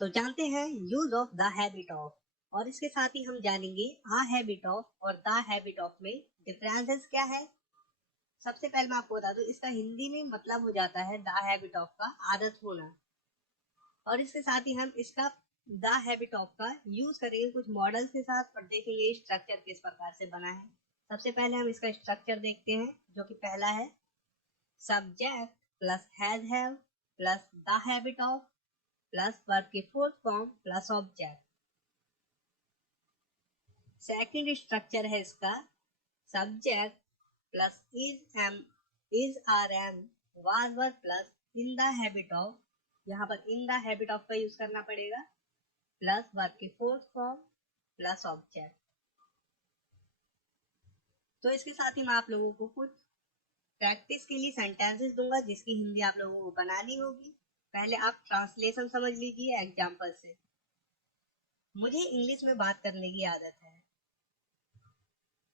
तो जानते हैं use of the habit of, और इसके साथ ही हम जानेंगे आ हैबिट ऑफ और द हैबिट ऑफ में डिफरेंसेस क्या है। सबसे पहले मैं आपको बता दूं, इसका हिंदी में मतलब हो जाता है द हैबिट ऑफ का आदत होना, और इसके साथ ही हम इसका द हैबिट ऑफ का यूज करेंगे कुछ मॉडल्स के साथ और देखेंगे स्ट्रक्चर किस प्रकार से बना है। सबसे पहले हम इसका स्ट्रक्चर देखते हैं, जो कि पहला है subject plus have plus the habit of plus verb की fourth form plus object. Second structure है इसका subject plus is are am was verb plus in the habit of, यहाँ पर इन द हैबिट ऑफ का use करना पड़ेगा, plus verb की fourth form plus object. तो इसके साथ ही मैं आप लोगों को कुछ प्रैक्टिस के लिए सेंटेंसेस दूंगा जिसकी हिंदी आप लोगों को बनानी होगी। पहले आप ट्रांसलेशन समझ लीजिए एग्जाम्पल से। मुझे इंग्लिश में बात करने की आदत है।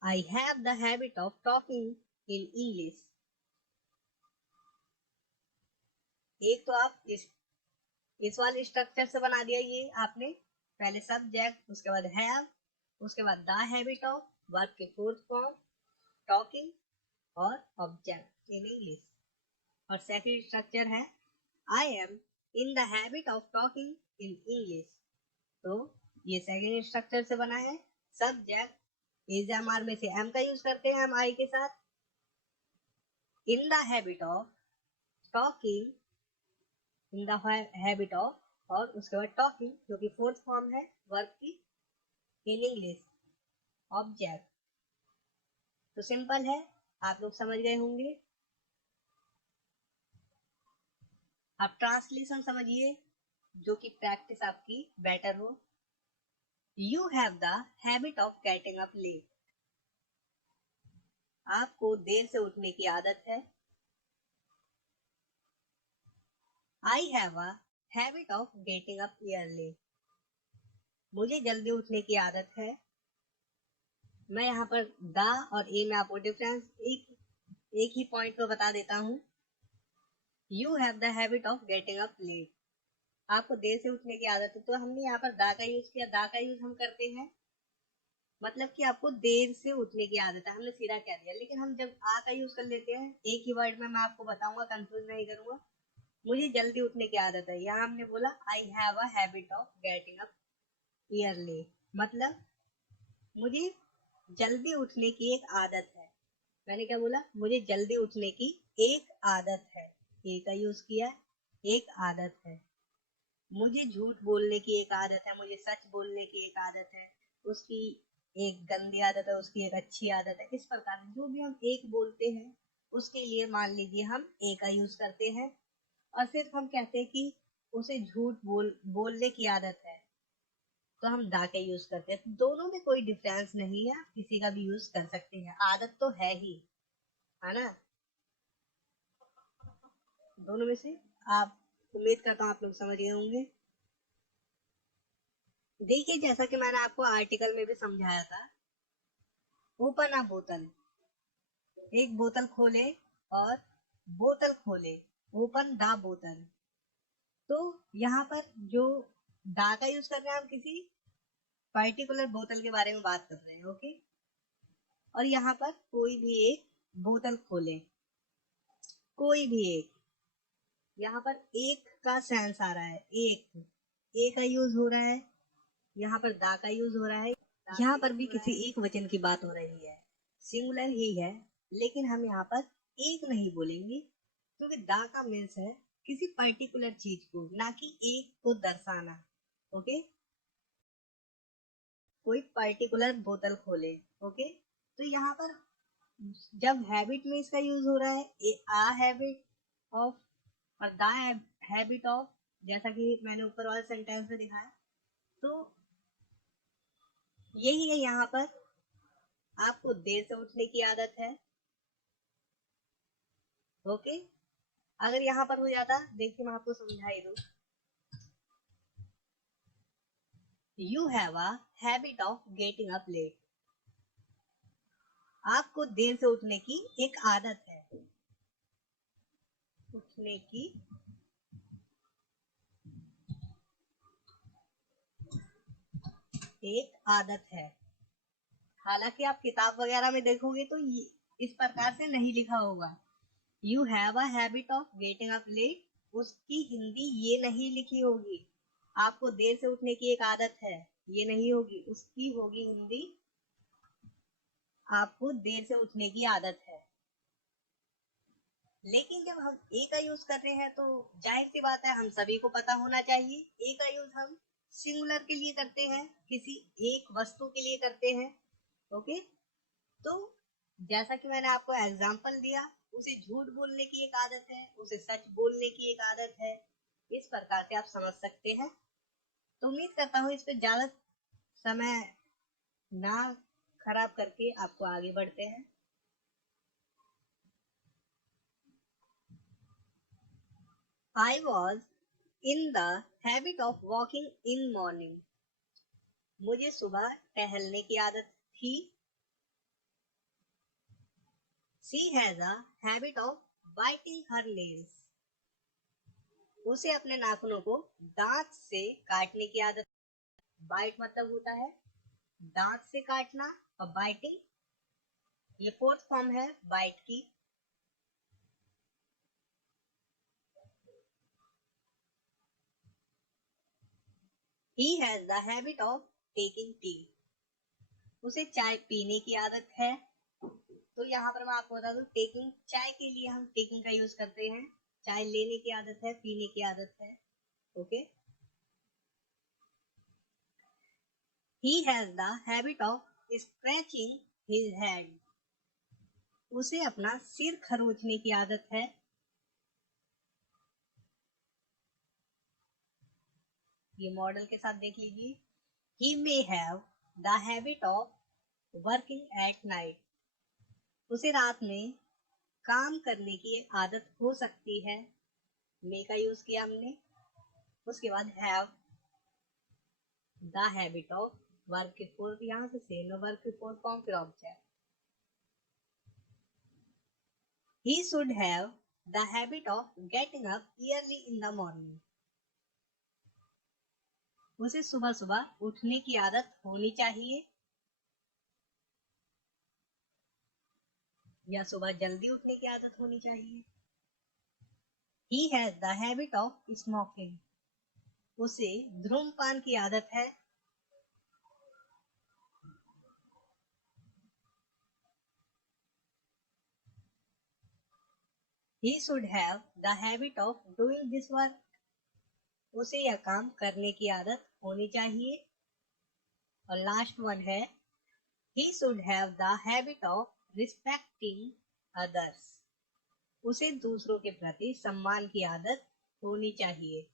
I have the habit of talking in English। एक तो आप इस वाले स्ट्रक्चर से बना दिया, ये आपने पहले सब्जेक्ट, उसके बाद हैव, उसके बाद द हैबिट ऑफ, वर्ब की फोर्थ फॉर्म टॉकिंग और ऑब्जेक्ट इन इंग्लिश। और सेकंड स्ट्रक्चर है I am in the habit of talking in English. तो ये सेकंड स्ट्रक्चर से बना है। सब्जेक्ट इज एम आर में से एम का यूज करते हैं हम आई के साथ, इन the habit of talking in the habit of, और उसके बाद टॉकिंग जो कि फोर्थ फॉर्म है वर्ब की इन इंग्लिश ऑब्जेक्ट। तो सिंपल है, आप लोग समझ गए होंगे। अब ट्रांसलेशन समझिए, जो कि प्रैक्टिस आपकी बेटर हो। You have the habit of getting up late. आपको देर से उठने की आदत है। I have a habit of getting up early. मुझे जल्दी उठने की आदत है। मैं यहाँ पर द और ए में आपको डिफरेंस एक ही पॉइंट पर बता देता हूँ। You have the habit of getting up late, आपको देर से उठने की आदत है, तो हमने यहाँ पर द का यूज किया। द का यूज हम करते हैं मतलब कि आपको देर से उठने की आदत है, हमने सीधा कह दिया। लेकिन हम जब आ का यूज कर लेते हैं एक ही वर्ड में, मैं आपको बताऊंगा, कंफ्यूज नहीं करूंगा। मुझे जल्दी उठने की आदत है, यहाँ हमने बोला आई have a habit of getting up yearly, मतलब मुझे जल्दी उठने की एक आदत है। मैंने क्या बोला? मुझे जल्दी उठने की एक आदत है, ए का यूज किया, एक आदत है। मुझे झूठ बोलने की एक आदत है, मुझे सच बोलने की एक आदत है। उसकी एक गंदी आदत है, उसकी एक अच्छी आदत है। इस प्रकार जो भी हम एक बोलते हैं उसके लिए मान लीजिए हम ए का यूज करते हैं, और सिर्फ हम कहते हैं कि उसे झूठ बोलने की आदत है तो हम दा का यूज करते हैं। दोनों में कोई डिफरेंस नहीं है, आप किसी का भी यूज कर सकते हैं, आदत तो है ही, है ना। दोनों में से आप, उम्मीद करता हूँ आप लोग समझ गए होंगे। देखिए, जैसा कि मैंने आपको आर्टिकल में भी समझाया था, ओपन अ बोतल, एक बोतल खोले और बोतल खोले, ओपन द बोतल। तो यहाँ पर जो दा का यूज कर रहे हैं, हम किसी पर्टिकुलर बोतल के बारे में बात कर रहे हैं, ओके। और यहाँ पर कोई भी एक बोतल खोले, कोई भी एक, यहाँ पर एक का सेंस आ रहा है, एक, ए का यूज हो रहा है, यहाँ पर दा का यूज हो रहा है। यहाँ पर भी किसी एक वचन की बात हो रही है, सिंगुलर ही है, लेकिन हम यहाँ पर एक नहीं बोलेंगे क्योंकि दा का मीन्स है किसी पर्टिकुलर चीज को, ना कि एक को दर्शाना, ओके। कोई पर्टिकुलर बोतल खोले, ओके। तो यहाँ पर जब हैबिट में इसका यूज हो रहा है, आ हैबिट ऑफ और द हैबिट ऑफ, जैसा कि मैंने ऊपर वाले सेंटेंस में दिखाया, तो यही है। यहाँ पर आपको देर से उठने की आदत है, ओके। अगर यहाँ पर हो जाता, देखिए मैं आपको समझा ही दूं, you have a habit of getting up late, आपको देर से उठने की एक आदत है, उठने की एक आदत है। हालांकि आप किताब वगैरह में देखोगे तो इस प्रकार से नहीं लिखा होगा। You have a habit of getting up late, उसकी हिंदी ये नहीं लिखी होगी। आपको देर से उठने की एक आदत है, ये नहीं होगी, उसकी होगी हिंदी आपको देर से उठने की आदत है। लेकिन जब हम ए का यूज कर रहे हैं तो जाहिर सी बात है हम सभी को पता होना चाहिए ए का यूज हम सिंगुलर के लिए करते हैं, किसी एक वस्तु के लिए करते हैं। ओके, तो जैसा कि मैंने आपको एग्जांपल दिया, उसे झूठ बोलने की एक आदत है, उसे सच बोलने की एक आदत है। इस प्रकार से आप समझ सकते हैं। तो उम्मीद करता हूँ इस पे ज्यादा समय ना खराब करके आपको आगे बढ़ते हैं। I was in the habit of walking in morning. मुझे सुबह टहलने की आदत थी। She has a habit of biting her nails. उसे अपने नाखूनों को दांत से काटने की आदत। बाइट मतलब होता है दांत से काटना, और बाइटिंग ये फोर्थ फॉर्म है बाइट की। He has the habit of taking tea. उसे चाय पीने की आदत है। तो यहाँ पर मैं आपको बता दूं, टेकिंग चाय के लिए हम टेकिंग का यूज करते हैं। चाय लेने की आदत है, पीने की आदत है। Okay, he has the habit of scratching his head. उसे अपना सिर खरोचने की आदत है। ये मॉडल के साथ देख लीजिए। He may have the habit of working at night. उसे रात में काम करने की आदत हो सकती है। मे का यूज किया हमने। उसके बाद have the habit of work के फोर, यहाँ से सेम वर्क के फोर फॉर्म फिर object. He should have the habit of getting up early in the morning. उसे सुबह सुबह उठने की आदत होनी चाहिए, या सुबह जल्दी उठने की आदत होनी चाहिए। He has the habit of smoking. उसे धूम्रपान की आदत है। He should have the habit of doing this work. उसे यह काम करने की आदत होनी चाहिए। और लास्ट वन है he should have the habit of respecting others. उसे दूसरों के प्रति सम्मान की आदत होनी चाहिए।